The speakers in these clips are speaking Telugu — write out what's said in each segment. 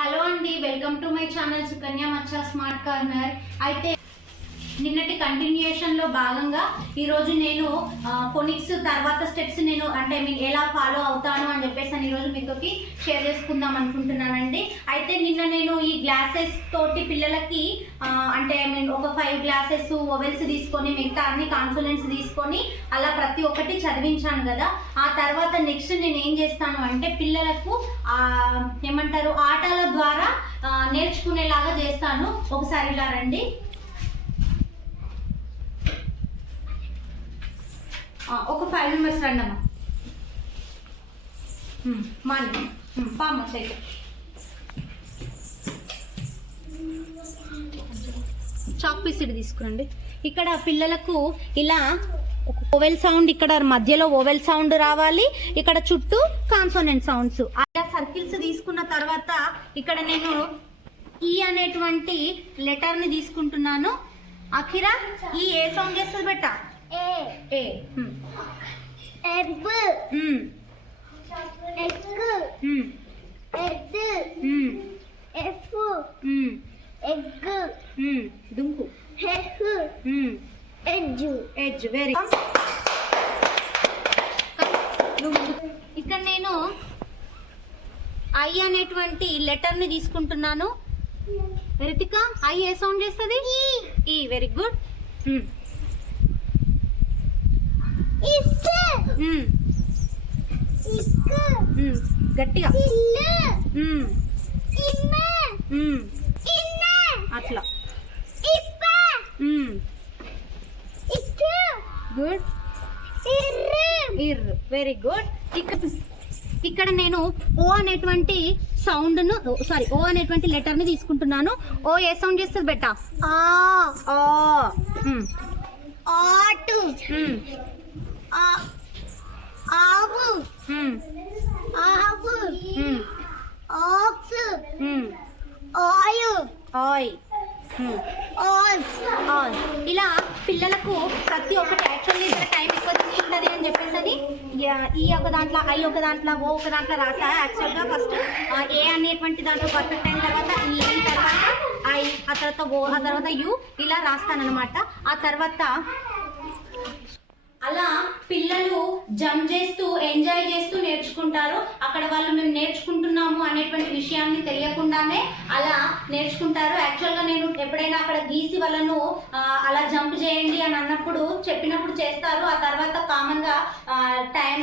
హలో అండి, welcome to my channel Sukanya Maccha smart corner. అయితే నిన్నటి కంటిన్యూయేషన్ లో భాగంగా ఈరోజు నేను ఫోనిక్స్ తర్వాత స్టెప్స్ నేను ఎలా ఫాలో అవుతాను అని చెప్పేసి ఈరోజు మీతోటి షేర్ చేసుకుందాం అనుకుంటున్నానండి. అయితే నిన్న నేను ఈ గ్లాసెస్ తోటి పిల్లలకి ఒక 5 గ్లాసెస్ ఓవెల్స్ తీసుకొని మిగతా అన్ని కాన్సోనెంట్స్ తీసుకొని అలా ప్రతి ఒక్కటి చదివించాను కదా. ఆ తర్వాత నెక్స్ట్ నేను ఏం చేస్తాను అంటే పిల్లలకు ఆటల ద్వారా నేర్చుకునేలాగా చేస్తాను. ఒకసారి ఇలా రండి. ఒక 5 మెంబర్స్ రండి అమ్మా. మాని పామ్మ సైడ్ చాక్ పీస్ ఇటు తీసుకురండి. ఇక్కడ పిల్లలకు ఇలా ఓవెల్ సౌండ్, ఇక్కడ మధ్యలో ఓవెల్ సౌండ్ రావాలి, ఇక్కడ చుట్టూ కాన్సోనెంట్ సౌండ్స్. అలా సర్కిల్స్ తీసుకున్న తర్వాత ఇక్కడ నేను ఈ అనేటువంటి లెటర్ ని తీసుకుంటున్నాను. అఖిరా ఈ ఏ సౌండ్ చేస్తుంది బెట్ట? ఏ. ఎగ్ ఎగ్ ఎగ్ ఎఫ్ ఎగ్ దుంకు హెహ్ ఎడ్జ్ ఎడ్జ్. వెరీ ఇక్కడ నేను ఐ అనేటువంటి లెటర్ ని తీసుకుంటున్నాను. రితిక ఐ ఏ సౌండ్ చేస్తుంది? ఈ. Very good. గట్టిగా అట్లా. గుడ్. ఇర్. Very good. ఇక్కడ నేను ఓ అనేటువంటి సౌండ్ ను ఓ అనేటువంటి లెటర్ ని తీసుకుంటున్నాను. ఓ ఏ సౌండ్ చేస్తుంది బెట్ట? ఆటు ఆవు ఆవు ఆక్స్ ఆయ్ ఇలా పిల్లలకు ప్రతి ఒక్కటి యాక్చువల్లీ ఇక్కడ టైం ఎక్కువ తీసుకుంటుంది అని చెప్పేసి ఈ ఒక దాంట్లో ఐ ఒక దాంట్లో ఓ ఒక దాంట్లో రాసా. యాక్చువల్గా ఫస్ట్ ఏ అనేటువంటి దాంట్లో పర్ఫెక్ట్ అయిన తర్వాత ఈ తర్వాత ఐ, ఆ తర్వాత ఓ, ఆ తర్వాత యు ఇలా రాస్తానన్నమాట. ఆ తర్వాత అలా పిల్లలు జంప్ చేస్తూ ఎంజాయ్ చేస్తూ నేర్చుకుంటారు. అక్కడ వాళ్ళు మేము నేర్చుకుంటున్నాము అనేటువంటి విషయాన్ని తెలియకుండానే అలా నేర్చుకుంటారు. యాక్చువల్గా నేను ఎప్పుడైనా అక్కడ గీసి వాళ్ళను అలా జంప్ చేయండి అని అన్నప్పుడు చెప్పినప్పుడు చేస్తారు. ఆ తర్వాత కామన్గా టైం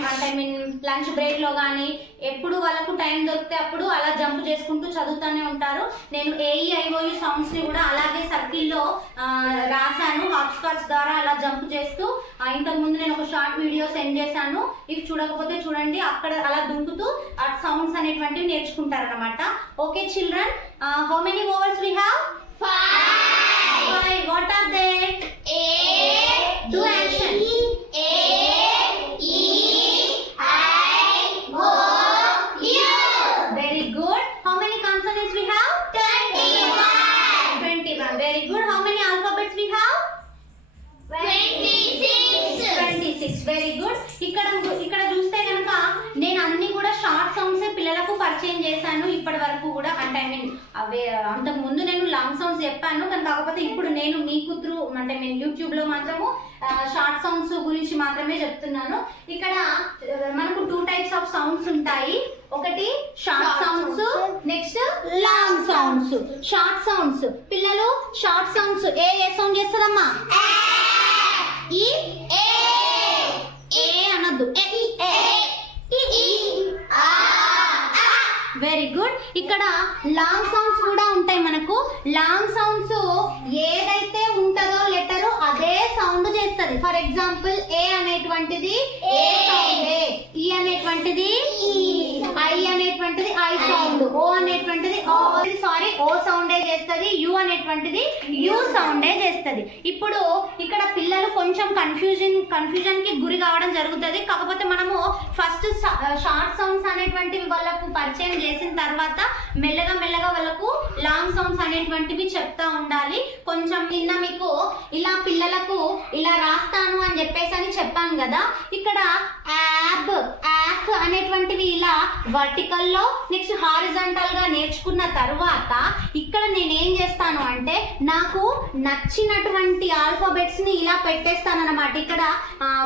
లంచ్ బ్రేక్లో కానీ ఎప్పుడు వాళ్ళకు టైం దొరికితే అప్పుడు అలా జంప్ చేసుకుంటూ చదువుతూనే ఉంటారు. నేను ఏఈఐఓయు సౌండ్స్ని కూడా అలాగే సర్కిల్లో రాశాను హాట్స్పాట్స్ ద్వారా అలా జంప్ చేస్తూ. ఇంతకుముందు నేను ఒక షార్ట్ వీడియో సెండ్ చేశాను. ఇవి చూడకపోతే చూడండి. అక్కడ అలా దుంకుతూ ఆ సౌండ్స్ అనేటువంటివి నేర్చుకుంటారు అనమాట. Okay children, how many vowels we have? 5. What are they? A. Do action. A E I O U. Very good. How many consonants we have? 21. 21. Very good. How many alphabets we have? 26. Very good. ఇక్కడ చూస్తే కనుక నేను అన్ని కూడా షార్ట్ సౌండ్స్ పిల్లలకు పరిచయం చేశాను ఇప్పటి వరకు కూడా. అవే అంతకు ముందు నేను లాంగ్ సౌండ్స్ చెప్పాను కానీ కాకపోతే ఇప్పుడు నేను మీకు త్రూ యూట్యూబ్ లో మాత్రము షార్ట్ సౌండ్స్ గురించి మాత్రమే చెప్తున్నాను. ఇక్కడ మనకు 2 టైప్స్ ఆఫ్ సౌండ్స్ ఉంటాయి. ఒకటి short sounds, next long sounds. Short sounds పిల్లలు షార్ట్ సౌండ్స్ ఏ సౌండ్ చేస్తుందమ్మా? ఈ ఏ అనొద్దు. Very good. ఇక్కడ లాంగ్ సౌండ్స్ కూడా ఉంటాయి మనకు. లాంగ్ సౌండ్స్ ఏదైతే ఉంటుందో లెటర్ అదే సౌండ్ చేస్తుంది. ఫర్ ఎగ్జాంపుల్ ఏ అనేటువంటిది ఏ సౌండ్, ఈ అనేటువంటిది ఐ అనేటువంటిది ఐ సౌండ్, ఓ అనేటువంటిది సారీ ఓ సౌండే చేస్తుంది, యు అనేటువంటిది యు సౌండే చేస్తుంది. ఇప్పుడు ఇక్కడ పిల్లలు కొంచెం కన్ఫ్యూజన్ కి గురి కావడం జరుగుతుంది. కాకపోతే మనము ఫస్ట్ షార్ట్ సౌండ్స్ అనేటువంటివి వాళ్ళకు పరిచయం చేసిన తర్వాత మెల్లగా వాళ్ళకు లాంగ్ సౌండ్స్ అనేటువంటివి చెప్తా ఉండాలి. కొంచెం నిన్న మీకు ఇలా పిల్లలకు ఇలా రాస్తాను అని చెప్పాను కదా, ఇక్కడ యాబ్ యాక్ అనేటువంటివి ఇలా వర్టికల్ లో నెక్స్ట్ హారిజాంటల్ గా నేర్చుకున్న తర్వాత ఇక్కడ నేనేం చేస్తాను అంటే నాకు నచ్చినటువంటి ఆల్ఫాబెట్స్ ని ఇలా పెట్టేస్తాను అనమాట. ఇక్కడ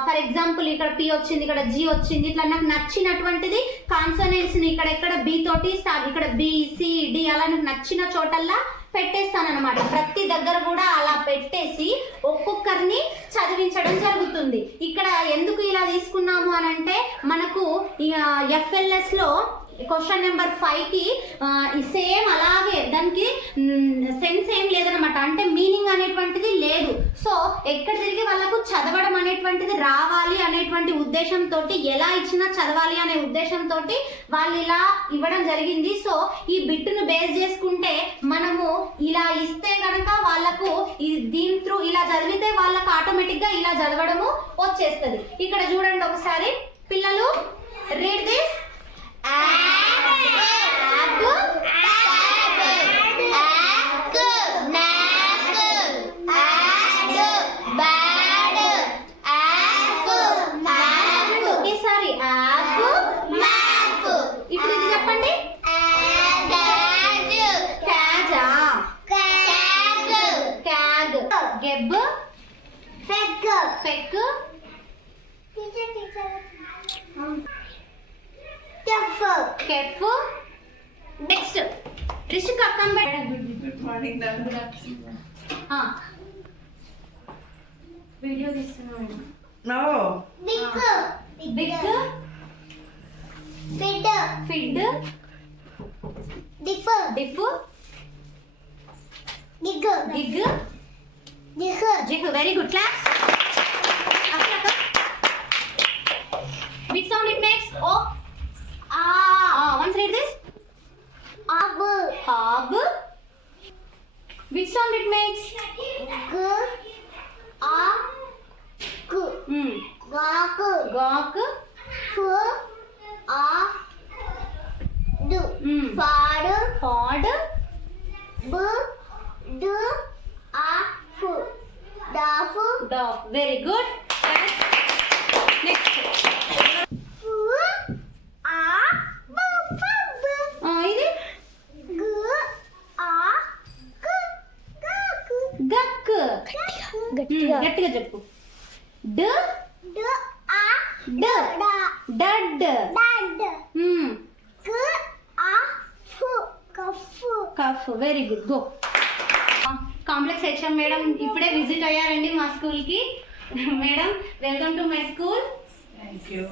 ఫర్ ఎగ్జాంపుల్ ఇక్కడ పి వచ్చింది, ఇక్కడ జి వచ్చింది, ఇట్లా నాకు నచ్చినటువంటిది కాన్సోనెంట్స్ ని ఇక్కడ బి తోటి స్టార్ట్, ఇక్కడ బి సి డి అలా నాకు నచ్చిన చోటల్లా పెట్టేస్తానన్నమాట. ప్రతి దగ్గర కూడా అలా పెట్టేసి ఒక్కొక్కరిని చదివించడం జరుగుతుంది. ఇక్కడ ఎందుకు ఇలా తీసుకున్నాము అని అంటే మనకు FLS లో క్వశ్చన్ నెంబర్ 5కి సేమ్ అలాగే దానికి సెన్స్ ఏం లేదనమాట, అంటే మీనింగ్ అనేటువంటిది లేదు. సో ఎక్కడ తిరిగి వాళ్ళకు చదవడం అనేటువంటిది రావాలి అనేటువంటి ఉద్దేశంతో, ఎలా ఇచ్చినా చదవాలి అనే ఉద్దేశంతో వాళ్ళు ఇలా ఇవ్వడం జరిగింది. సో ఈ బిట్టును బేస్ చేసుకుంటే మనము ఇలా ఇస్తే కనుక వాళ్ళకు దీని త్రూ ఇలా చదివితే వాళ్ళకు ఆటోమేటిక్గా ఇలా చదవడము వచ్చేస్తుంది. ఇక్కడ చూడండి ఒకసారి పిల్లలు, రీడ్ దిస్. ఇప్పుడు ఇది చెప్పండి. గెబ్, ఫెక్, కెఫ్. Next Rishika come back. Good morning. Video తీస్తున్నాను. నో బిగ్, బిగ్, ఫిడ్, ఫిడ్, డిఫ్, డిఫ్, gig, gig, jig, jig. Very good. Claps. Which sound it makes? O. Once read this. ab, Hab. Which sound it makes? g, a, g, gak, Gawk. f, a, d, fad, Fod. b, d, a, f, daf, Dog. Very good. Next. f, a, b, fab, ఇది g, a, g, gak, gak. గట్టిగా చెప్పు. D, d, a, d, da, dad. dad, k, a, f, kaf, kaf. Very good. Go. Complex HM madam ఇప్పుడే విజిట్ అయ్యారండి మా స్కూల్కి. Madam welcome to my school. Thank you.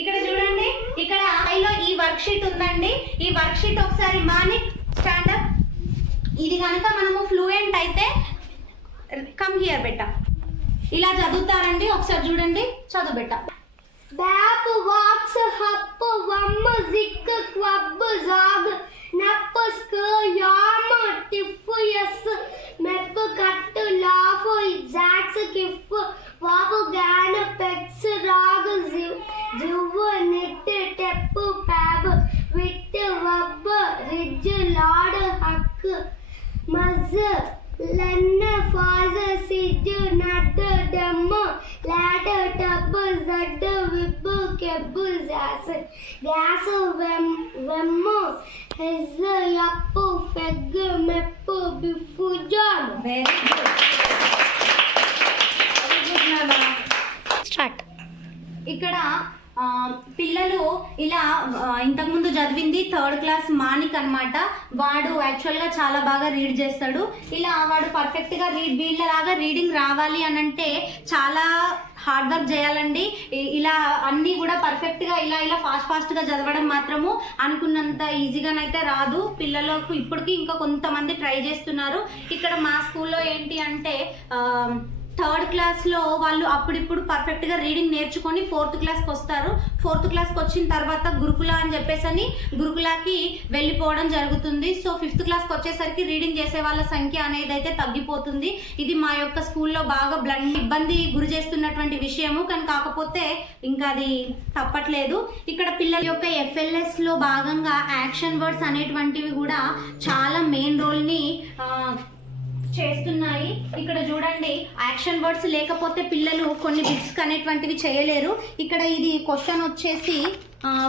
ఇక్కడ చూడండి, ఇక్కడ ఐలో ఈ వర్క్ షీట్ ఉందండి. ఈ వర్క్ షీట్ ఒకసారి మానిక్ స్టాండప్. ఇది కనుక మనము ఫ్లూయెంట్ అయితే కమ్ హియర్ బెట్ట ఇలా చదువుతారండి. ఒకసారి చూడండి, చదువు బెట్ట. Bap, wax, hup, wum, zick, quab, zag, nap, sk, yam, tiff, yes, mep, cut, laugh, zax, kiff, wab, gan, pex, rag, ziv, knit, tep, pab, wit, wub, ridge, lord, huck, muzz, len, faz, sidge, nut, dem, lad, tub, zed, whip, keb, zas, gas, vem, hez, yup, feg, mep, biff, jam. Very good. Start. ఇక్కడ పిల్లలు ఇలా ఇంతకుముందు చదివింది 3rd క్లాస్ మానిక్ అన్నమాట. వాడు యాక్చువల్గా చాలా బాగా రీడ్ చేస్తాడు. ఇలా వాడు పర్ఫెక్ట్గా వీళ్ళలాగా రీడింగ్ రావాలి అని అంటే చాలా హార్డ్ వర్క్ చేయాలండి. ఇలా అన్నీ కూడా పర్ఫెక్ట్గా ఇలా ఫాస్ట్గా చదవడం మాత్రము అనుకున్నంత ఈజీగానైతే రాదు. పిల్లలకు ఇప్పటికీ ఇంకా కొంతమంది ట్రై చేస్తున్నారు. ఇక్కడ మా స్కూల్లో ఏంటి అంటే థర్డ్ క్లాస్లో వాళ్ళు అప్పుడిప్పుడు పర్ఫెక్ట్గా రీడింగ్ నేర్చుకొని 4th క్లాస్కి వస్తారు. 4th క్లాస్కి వచ్చిన తర్వాత గురుకుల అని చెప్పేసి గురుకులాకి వెళ్ళిపోవడం జరుగుతుంది. సో 5th క్లాస్కి వచ్చేసరికి రీడింగ్ చేసే వాళ్ళ సంఖ్య అనేది అయితే తగ్గిపోతుంది. ఇది మా యొక్క స్కూల్లో బాగా ఇబ్బంది గురి చేస్తున్నటువంటి విషయము. కానీ కాకపోతే ఇంకా అది తప్పట్లేదు. ఇక్కడ పిల్లల యొక్క FLSలో భాగంగా యాక్షన్ వర్డ్స్ అనేటువంటివి కూడా చాలా మెయిన్ రోల్ని చేస్తున్నాయి. ఇక్కడ చూడండి, యాక్షన్ వర్డ్స్ లేకపోతే పిల్లలు కొన్ని బిట్స్ అనేటువంటివి చేయలేరు. ఇక్కడ ఇది క్వశ్చన్ వచ్చేసి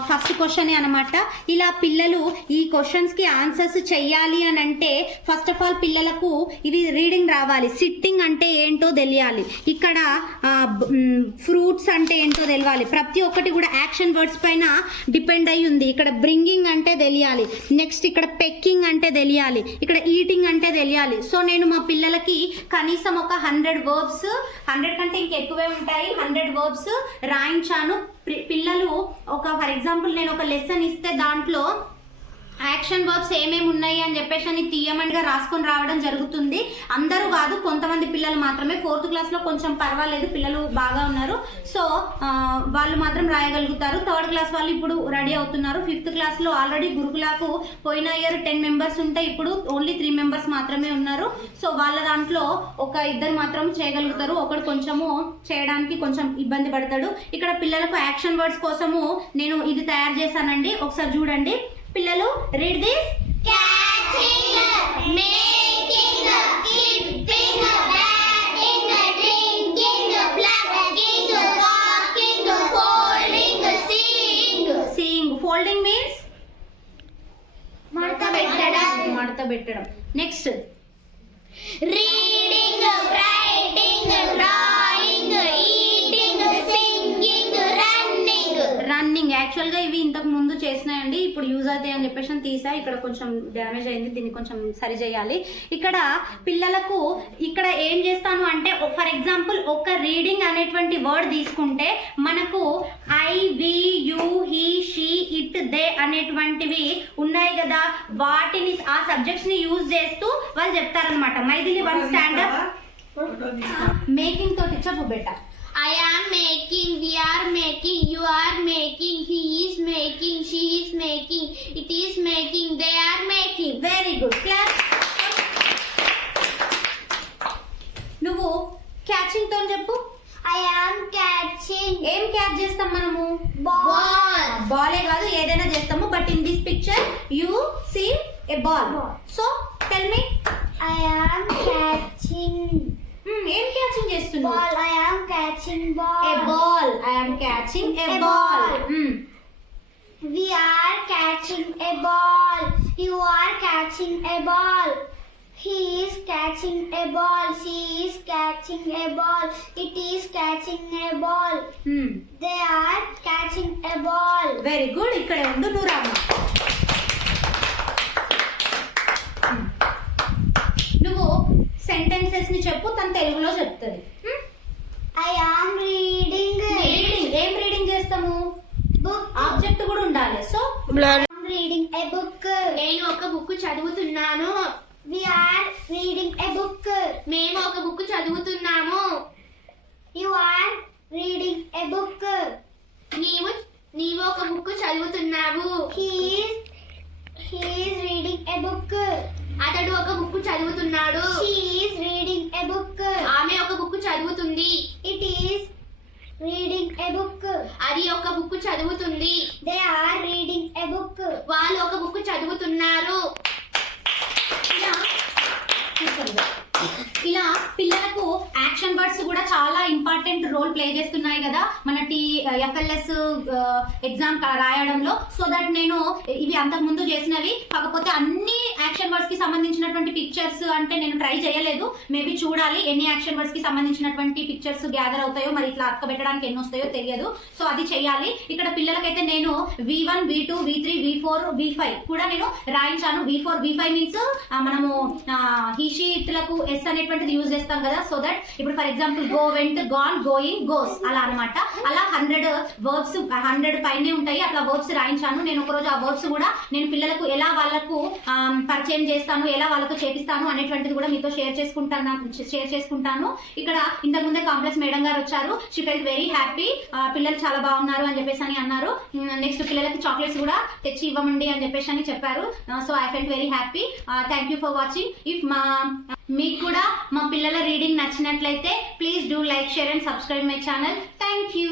ఫస్ట్ క్వశ్చన్ అనమాట. ఇలా పిల్లలు ఈ క్వశ్చన్స్కి ఆన్సర్స్ చెయ్యాలి అని అంటే ఫస్ట్ ఆఫ్ ఆల్ పిల్లలకు ఇవి రీడింగ్ రావాలి. సిట్టింగ్ అంటే ఏంటో తెలియాలి, ఇక్కడ ఫ్రూట్స్ అంటే ఏంటో తెలియాలి. ప్రతి ఒక్కటి కూడా యాక్షన్ వర్డ్స్ పైన డిపెండ్ అయి ఉంది. ఇక్కడ బ్రింగింగ్ అంటే తెలియాలి, నెక్స్ట్ ఇక్కడ పెక్కింగ్ అంటే తెలియాలి, ఇక్కడ ఈటింగ్ అంటే తెలియాలి. సో నేను మా పిల్లలకి కనీసం ఒక 100 వర్బ్స్, 100 కంటే ఇంకెక్కువే ఉంటాయి, 100 వర్బ్స్ రాయించాను. పిల్లలు ఫర్ ఎగ్జాంపుల్ నేను ఒక లెసన్ ఇస్తే దాంట్లో యాక్షన్ వర్బ్స్ ఏమేమి ఉన్నాయి అని చెప్పేసి అని తీయమండిగా రాసుకొని రావడం జరుగుతుంది. అందరూ కాదు, కొంతమంది పిల్లలు మాత్రమే. 4th క్లాస్లో కొంచెం పర్వాలేదు, పిల్లలు బాగా ఉన్నారు. సో వాళ్ళు మాత్రం రాయగలుగుతారు. 3rd క్లాస్ వాళ్ళు ఇప్పుడు రెడీ అవుతున్నారు. 5th క్లాస్లో ఆల్రెడీ గురుకులకు పోయిన ఇయర్ 10 మెంబర్స్ ఉంటే ఇప్పుడు ఓన్లీ 3 మెంబర్స్ మాత్రమే ఉన్నారు. సో వాళ్ళ దాంట్లో ఒక 2 మాత్రం చేయగలుగుతారు, ఒకడు కొంచెము చేయడానికి కొంచెం ఇబ్బంది పడతాడు. ఇక్కడ పిల్లలకు యాక్షన్ వర్డ్స్ కోసము నేను ఇది తయారు చేశానండి, ఒకసారి చూడండి. పిల్లలు read this. Catching, making, skipping, batting, drinking, plucking, walking, folding, seeing. Seeing. Folding means మడత పెట్టడం. Next reading, writing, drawing, eating, singing, running. Running. యాక్చువల్గా ఇవి ఇంతకు ముందు చేసినాయండి, ఇప్పుడు యూజ్ అవుతాయి అని చెప్పేసి తీసా. ఇక్కడ కొంచెం డ్యామేజ్ అయింది, దీన్ని కొంచెం సరి చేయాలి. ఇక్కడ పిల్లలకు ఇక్కడ ఏం చేస్తాను అంటే ఫర్ ఎగ్జాంపుల్ ఒక రీడింగ్ అనేటువంటి వర్డ్ తీసుకుంటే మనకు I, we, you, he, she, it, they అనేటువంటివి ఉన్నాయి కదా, వాటిని ఆ సబ్జెక్ట్స్ ని యూజ్ చేస్తూ వాళ్ళు చెప్తారనమాట. మైథిలి 1 స్టాండర్డ్ మేకింగ్ తోటి చెప్పు బెట్ట. I am making, we are making, you are making, he is making, she is making, it is making, they are making. Very good. Class. నువ్వు క్యాచింగ్ తో చెప్పు. I am catching ఏం క్యాచ్ చేస్తాం మనము? ball. బాలే కాదు, ఏదైనా చేస్తాము. But in this picture you see a ball. So tell me. I am catching ఏం క్యాచింగ్ చేస్తున్నావు? ball. I am catching ball. A ball. I am catching a ball. We are catching a ball. You are catching a ball. He is catching a ball. She is catching a ball. It is catching a ball. They are catching a ball. Very good. ఇక్కడే ఉండు, నువ్వు రామ్మ. నువ్వు సెంటెన్సెస్ ని చెప్పు, తను తెలుగులో చెప్తుంది. I am reading. రీడింగ్. ఏం రీడింగ్ చేస్తాము? Book. ఆబ్జెక్ట్ కూడా ఉండాలి. So I am reading a book. నేను ఒక బుక్ చదువుతున్నాను. We are reading a book. మేము ఒక బుక్ చదువుతున్నాము. You are reading a book. నీవు ఒక బుక్ చదువుతున్నావు. He is reading a book. అతడు ఒక బుక్ చదువుతున్నాడు. She is reading a book. ఆమె ఒక బుక్ చదువుతుంది. It is reading a book. అది ఒక బుక్ చదువుతుంది. They are reading a book. వాళ్ళు ఒక బుక్ చదువుతున్నారు. ఇలా పిల్లలకు యాక్షన్ వర్డ్స్ కూడా చాలా ఇంపార్టెంట్ రోల్ ప్లే చేస్తున్నాయి కదా మన FLS ఎగ్జామ్ రాయడంలో. సో దట్ నేను ఇవి అంతకు ముందు చేసినవి, కాకపోతే అన్ని యాక్షన్ వర్డ్స్ కి సంబంధించినటువంటి పిక్చర్స్ అంటే నేను ట్రై చేయలేదు. మేబీ చూడాలి ఎన్ని యాక్షన్ వర్డ్స్ కి సంబంధించినటువంటి పిక్చర్స్ గ్యాదర్ అవుతాయో, మరి ఇట్లా అక్క పెట్టడానికి ఎన్ని వస్తాయో తెలియదు. సో అది చెయ్యాలి. ఇక్కడ పిల్లలకైతే నేను V1, V2, V3, V4, V5 కూడా నేను రాయించాను. V4, V5 మీన్స్ మనము హీషీ ఇట్లకు ఎస్ అనేటువంటిది యూజ్ చేస్తాం కదా. సో దట్ ఇప్పుడు for example go, vent, gone, going, goes అలా అనమాట. అలా 100 వర్బ్స్ 100 పైనే ఉంటాయి. అట్లా వర్బ్స్ రాయించాను నేను. ఒకరోజు ఆ వర్బ్స్ కూడా నేను పిల్లలకు ఎలా వాళ్ళకు పరిచయం చేస్తాను, ఎలా వాళ్ళతో చేపిస్తాను అనేటువంటిది కూడా మీతో షేర్ చేసుకుంటాను. ఇక్కడ ఇంతకుముందే కాంప్లెక్స్ మేడం గారు వచ్చారు. She felt very happy. పిల్లలు చాలా బాగున్నారు అని చెప్పేసి అని అన్నారు. నెక్స్ట్ పిల్లలకి చాక్లెట్స్ కూడా తెచ్చి ఇవ్వమండి అని చెప్పేసి అని చెప్పారు. So I felt very happy. Thank you for watching. If మీకు కూడా మా పిల్లల రీడింగ్ నచ్చినట్లయితే please do like, share and subscribe my channel. Thank you.